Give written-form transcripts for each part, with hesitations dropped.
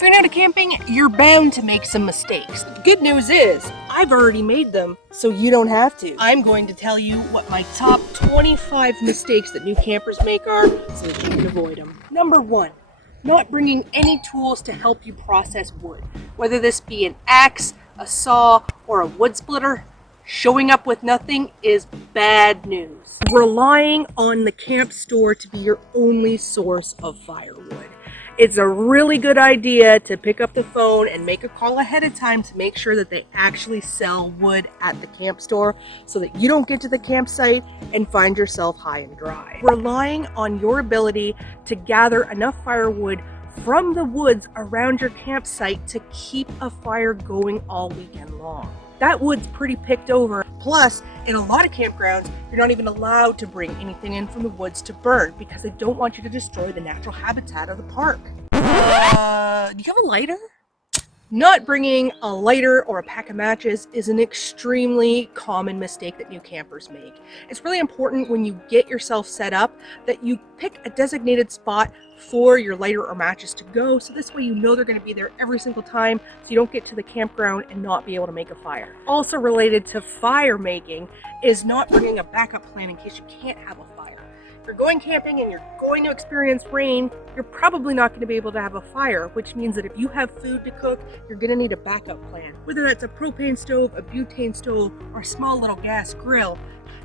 If you're new to camping, you're bound to make some mistakes. The good news is, I've already made them, so you don't have to. I'm going to tell you what my top 25 mistakes that new campers make are, so that you can avoid them. Number 1, not bringing any tools to help you process wood. Whether this be an axe, a saw, or a wood splitter, showing up with nothing is bad news. Relying on the camp store to be your only source of firewood. It's a really good idea to pick up the phone and make a call ahead of time to make sure that they actually sell wood at the camp store so that you don't get to the campsite and find yourself high and dry. Relying on your ability to gather enough firewood from the woods around your campsite to keep a fire going all weekend long. That wood's pretty picked over. Plus, in a lot of campgrounds, you're not even allowed to bring anything in from the woods to burn because they don't want you to destroy the natural habitat of the park. Do you have a lighter? Not bringing a lighter or a pack of matches is an extremely common mistake that new campers make. It's really important when you get yourself set up that you pick a designated spot for your lighter or matches to go, so this way you know they're going to be there every single time, so you don't get to the campground and not be able to make a fire. Also related to fire making is not bringing a backup plan in case you can't have a fire. If you're going camping and you're going to experience rain, you're probably not going to be able to have a fire, which means that if you have food to cook, you're going to need a backup plan. Whether that's a propane stove, a butane stove, or a small little gas grill,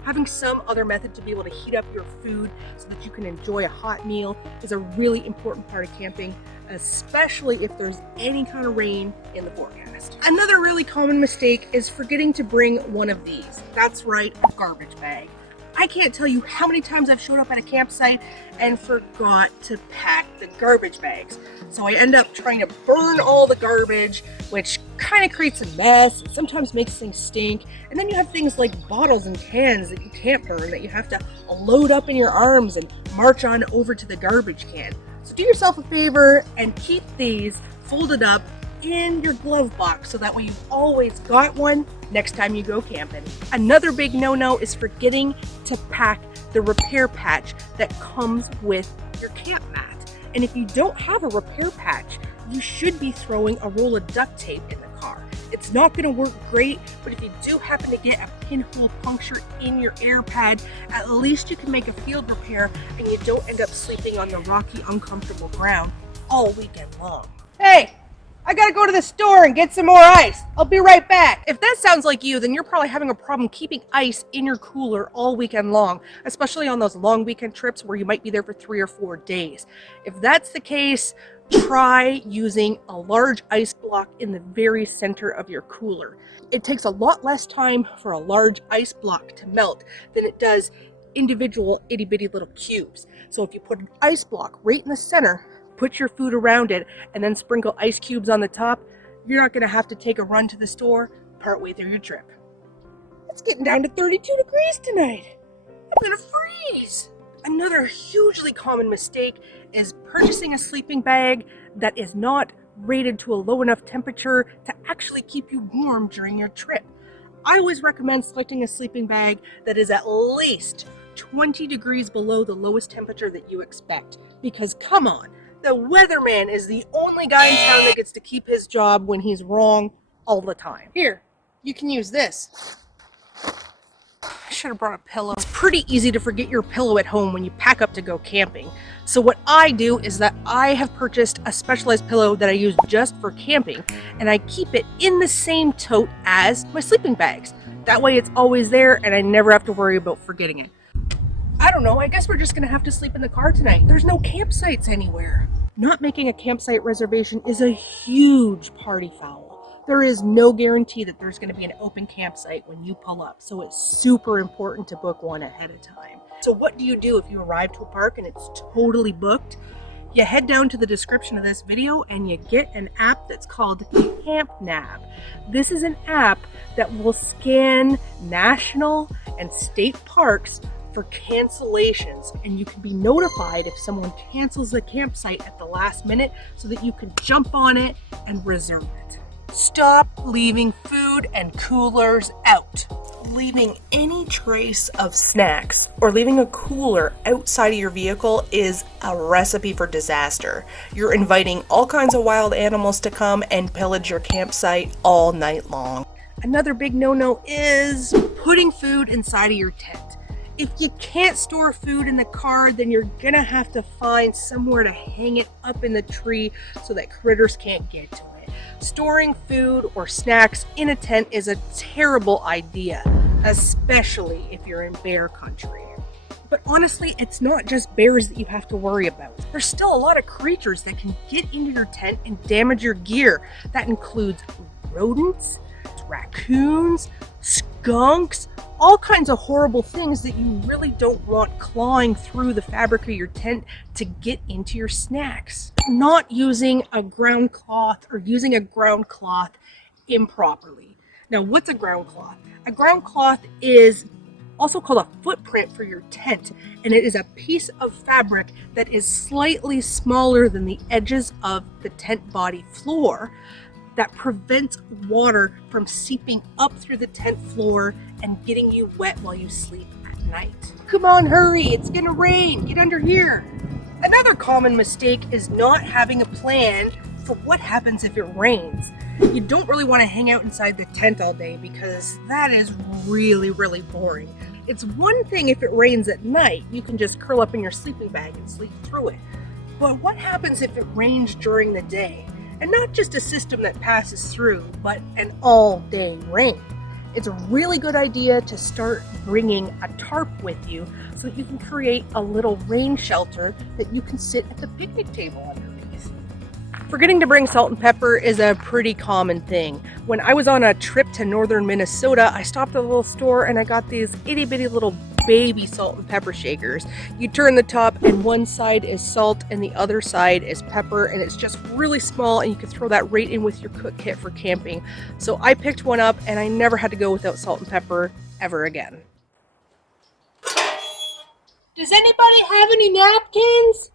having some other method to be able to heat up your food so that you can enjoy a hot meal is a really important part of camping, especially if there's any kind of rain in the forecast. Another really common mistake is forgetting to bring one of these. That's right, a garbage bag. I can't tell you how many times I've showed up at a campsite and forgot to pack the garbage bags. So I end up trying to burn all the garbage, which kind of creates a mess and sometimes makes things stink. And then you have things like bottles and cans that you can't burn that you have to load up in your arms and march on over to the garbage can. So do yourself a favor and keep these folded up in your glove box so that way you've always got one next time you go camping. Another big no-no is forgetting to pack the repair patch that comes with your camp mat. And if you don't have a repair patch, you should be throwing a roll of duct tape in the car. It's not going to work great, but if you do happen to get a pinhole puncture in your air pad, at least you can make a field repair and you don't end up sleeping on the rocky, uncomfortable ground all weekend long. Hey! I gotta go to the store and get some more ice. I'll be right back. If that sounds like you, then you're probably having a problem keeping ice in your cooler all weekend long, especially on those long weekend trips where you might be there for 3 or 4 days. If that's the case, try using a large ice block in the very center of your cooler. It takes a lot less time for a large ice block to melt than it does individual itty bitty little cubes. So if you put an ice block right in the center, put your food around it, and then sprinkle ice cubes on the top, you're not going to have to take a run to the store partway through your trip. It's getting down to 32 degrees tonight. I'm going to freeze. Another hugely common mistake is purchasing a sleeping bag that is not rated to a low enough temperature to actually keep you warm during your trip. I always recommend selecting a sleeping bag that is at least 20 degrees below the lowest temperature that you expect, because come on, the weatherman is the only guy in town that gets to keep his job when he's wrong all the time. Here, you can use this. I should have brought a pillow. It's pretty easy to forget your pillow at home when you pack up to go camping. So what I do is that I have purchased a specialized pillow that I use just for camping, and I keep it in the same tote as my sleeping bags. That way it's always there and I never have to worry about forgetting it. I don't know, I guess we're just gonna have to sleep in the car tonight. There's no campsites anywhere. Not making a campsite reservation is a huge party foul. There is no guarantee that there's gonna be an open campsite when you pull up, so it's super important to book one ahead of time. So what do you do if you arrive to a park and it's totally booked? You head down to the description of this video and you get an app that's called CAMPNAB. This is an app that will scan national and state parks for cancellations, and you can be notified if someone cancels the campsite at the last minute so that you can jump on it and reserve it. Stop leaving food and coolers out. Leaving any trace of snacks or leaving a cooler outside of your vehicle is a recipe for disaster. You're inviting all kinds of wild animals to come and pillage your campsite all night long. Another big no-no is putting food inside of your tent. If you can't store food in the car, then you're gonna have to find somewhere to hang it up in the tree so that critters can't get to it. Storing food or snacks in a tent is a terrible idea, especially if you're in bear country. But honestly, it's not just bears that you have to worry about. There's still a lot of creatures that can get into your tent and damage your gear. That includes rodents, raccoons, skunks, all kinds of horrible things that you really don't want clawing through the fabric of your tent to get into your snacks. Not using a ground cloth or using a ground cloth improperly. Now, what's a ground cloth? A ground cloth is also called a footprint for your tent, and it is a piece of fabric that is slightly smaller than the edges of the tent body floor that prevents water from seeping up through the tent floor and getting you wet while you sleep at night. Come on, hurry, it's gonna rain, get under here. Another common mistake is not having a plan for what happens if it rains. You don't really want to hang out inside the tent all day because that is really boring. It's one thing if it rains at night, you can just curl up in your sleeping bag and sleep through it. But what happens if it rains during the day? And not just a system that passes through, but an all-day rain. It's a really good idea to start bringing a tarp with you so that you can create a little rain shelter that you can sit at the picnic table underneath. Forgetting to bring salt and pepper is a pretty common thing. When I was on a trip to northern Minnesota, I stopped at a little store and I got these itty-bitty little baby salt and pepper shakers. You turn the top and one side is salt and the other side is pepper, and it's just really small and you can throw that right in with your cook kit for camping. So I picked one up and I never had to go without salt and pepper ever again. Does anybody have any napkins?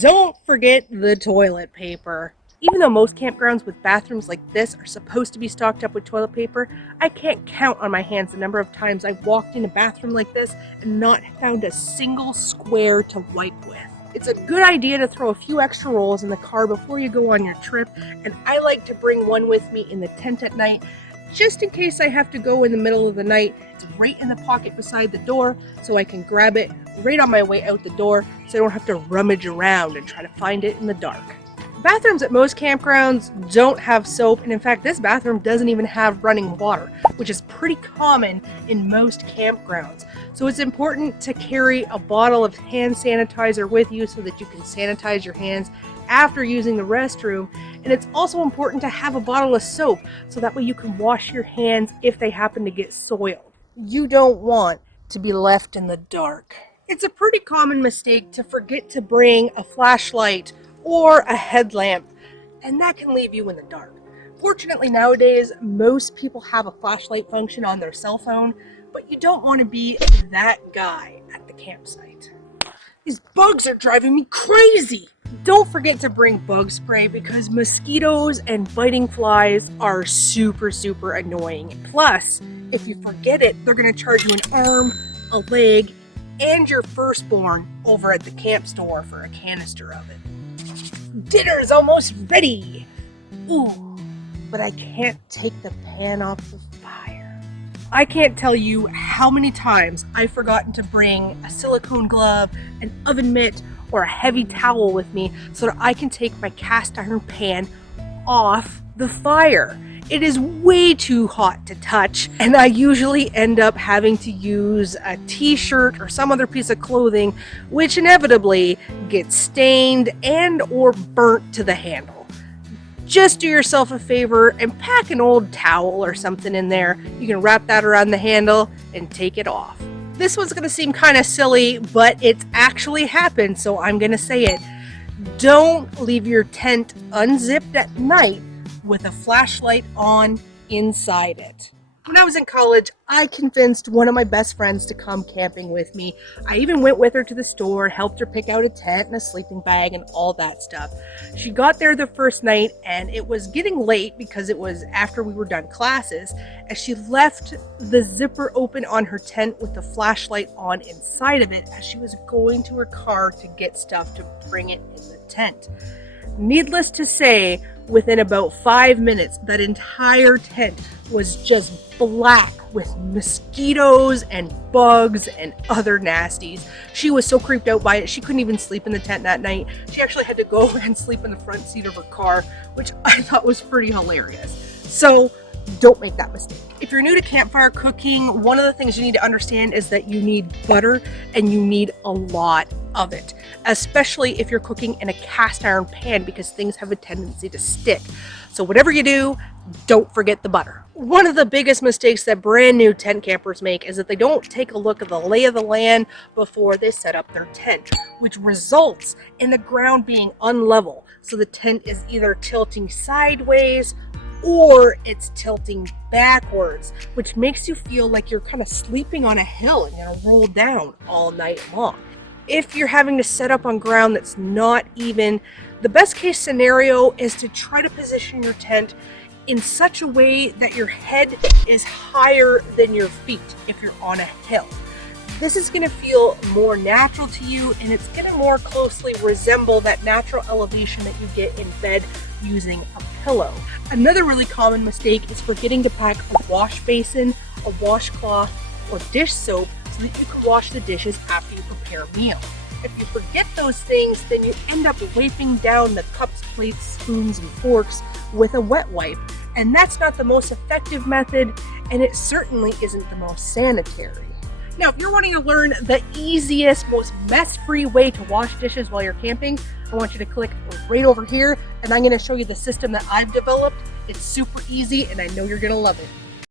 Don't forget the toilet paper. Even though most campgrounds with bathrooms like this are supposed to be stocked up with toilet paper, I can't count on my hands the number of times I've walked in a bathroom like this and not found a single square to wipe with. It's a good idea to throw a few extra rolls in the car before you go on your trip, and I like to bring one with me in the tent at night, just in case I have to go in the middle of the night. It's right in the pocket beside the door, so I can grab it right on my way out the door, so I don't have to rummage around and try to find it in the dark. Bathrooms at most campgrounds don't have soap, and in fact this bathroom doesn't even have running water, which is pretty common in most campgrounds. So it's important to carry a bottle of hand sanitizer with you so that you can sanitize your hands after using the restroom, and it's also important to have a bottle of soap so that way you can wash your hands if they happen to get soiled. You don't want to be left in the dark. It's a pretty common mistake to forget to bring a flashlight or a headlamp, and that can leave you in the dark. Fortunately nowadays, most people have a flashlight function on their cell phone, but you don't want to be that guy at the campsite. These bugs are driving me crazy! Don't forget to bring bug spray because mosquitoes and biting flies are super annoying. Plus, if you forget it, they're going to charge you an arm, a leg, and your firstborn over at the camp store for a canister of it. Dinner's almost ready! Ooh, but I can't take the pan off the fire. I can't tell you how many times I've forgotten to bring a silicone glove, an oven mitt, or a heavy towel with me so that I can take my cast iron pan off the fire. It is way too hot to touch, and I usually end up having to use a t-shirt or some other piece of clothing, which inevitably gets stained and or burnt to the handle. Just do yourself a favor and pack an old towel or something in there. You can wrap that around the handle and take it off. This one's gonna seem kind of silly, but it's actually happened, so I'm gonna say it. Don't leave your tent unzipped at night with a flashlight on inside it. When I was in college, I convinced one of my best friends to come camping with me. I even went with her to the store, helped her pick out a tent and a sleeping bag and all that stuff. She got there the first night and it was getting late because it was after we were done classes, as she left the zipper open on her tent with the flashlight on inside of it as she was going to her car to get stuff to bring it in the tent. Needless to say, within about 5 minutes, that entire tent was just black with mosquitoes and bugs and other nasties. She was so creeped out by it, she couldn't even sleep in the tent that night. She actually had to go and sleep in the front seat of her car, which I thought was pretty hilarious. So don't make that mistake. If you're new to campfire cooking, one of the things you need to understand is that you need butter and you need a lot of it, especially if you're cooking in a cast iron pan because things have a tendency to stick. So whatever you do, don't forget the butter. One of the biggest mistakes that brand new tent campers make is that they don't take a look at the lay of the land before they set up their tent, which results in the ground being unlevel. So the tent is either tilting sideways or it's tilting backwards, which makes you feel like you're kind of sleeping on a hill and you're gonna roll down all night long. If you're having to set up on ground that's not even, the best case scenario is to try to position your tent in such a way that your head is higher than your feet if you're on a hill. This is going to feel more natural to you, and it's going to more closely resemble that natural elevation that you get in bed using a pillow. Another really common mistake is forgetting to pack a wash basin, a washcloth, or dish soap so that you can wash the dishes after you prepare a meal. If you forget those things, then you end up wiping down the cups, plates, spoons, and forks with a wet wipe, and that's not the most effective method, and it certainly isn't the most sanitary. Now, if you're wanting to learn the easiest, most mess-free way to wash dishes while you're camping, I want you to click right over here, and I'm going to show you the system that I've developed. It's super easy, and I know you're going to love it.